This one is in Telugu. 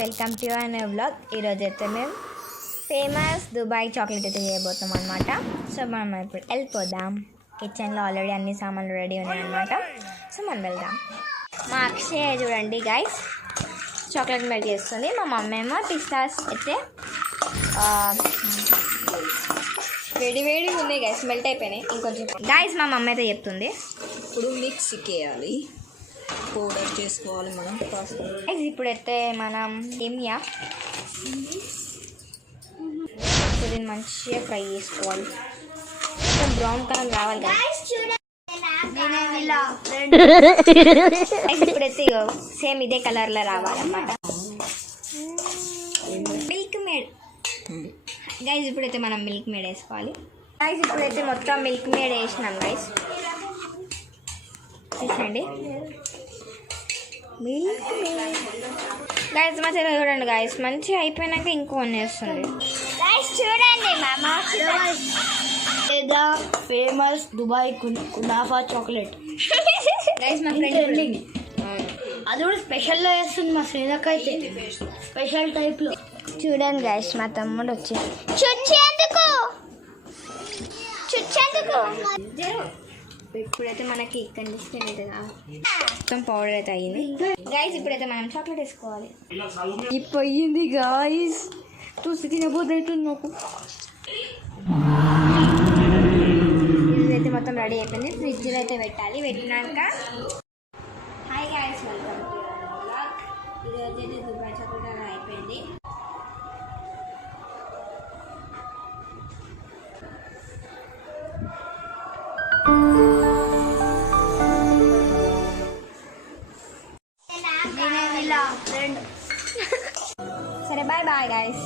Welcome to new vlog. ఈరోజు అయితే మేము ఫేమస్ దుబాయ్ చాక్లెట్ అయితే చేయబోతాం అనమాట. సో మనం ఇప్పుడు వెళ్ళిపోదాం. కిచెన్లో ఆల్రెడీ అన్ని సామాన్లు రెడీ ఉన్నాయన్నమాట. సో మనం వెళ్దాం. మా అక్షయ చూడండి గైస్ చాక్లెట్ మెల్ట్ చేస్తుంది. మా మమ్మీ ఏమో పిస్తాస్ అయితే వేడి ఉన్నాయి గైస్, మెల్ట్ అయిపోయినాయి. ఇంకొంచెం గైస్ మా మమ్మీ అయితే చెప్తుంది ఇప్పుడు మిక్స్ చేయాలి, పౌడర్ చేసుకోవాలి మనం. ఇప్పుడైతే మనం ఏమియా దీన్ని మంచిగా ఫ్రై చేసుకోవాలి. కొంచెం బ్రౌన్ కలర్ రావాలి కదా. ఇప్పుడైతే సేమ్ ఇదే కలర్లో రావాలన్నమాట. మిల్క్ మేడ్ గైస్, ఇప్పుడైతే మనం మిల్క్ మేడ్ వేసుకోవాలి. గైస్ ఇప్పుడైతే మొత్తం మిల్క్ మేడ్ వేసినాం గైస్, చూసండి. మిల్క్ గైస్ మంచిగా చూడండి గైస్, మంచిగా అయిపోయినాక ఇంకో అన్నీ వస్తుంది గైస్. చూడండి famous Dubai kunafa chocolate guys మా ఫ్రెండ్ అది కూడా స్పెషల్లో వేస్తుంది మా శ్రీలక అయితే, స్పెషల్ టైప్లో. చూడండి గైస్ మా తమ్ముడు వచ్చి ఇప్పుడైతే మనకి కండిషన్ అయితే మొత్తం పౌడర్ అయితే అయ్యింది గైస్. ఇప్పుడైతే మనం చాక్లెట్ వేసుకోవాలి. ఇప్పుడు అయ్యింది గాయస్, చూసి తినబోతుంది నాకు. ఇదైతే మొత్తం రెడీ అయిపోయింది. ఫ్రిడ్జ్లో అయితే పెట్టాలి. పెట్టినాక hi guys, welcome to vlog. ఈరోజు అయితే దుబాయ్ చాక్లెట్ అలా అయిపోయింది. సరే బాయ్ బాయ్ గైస్.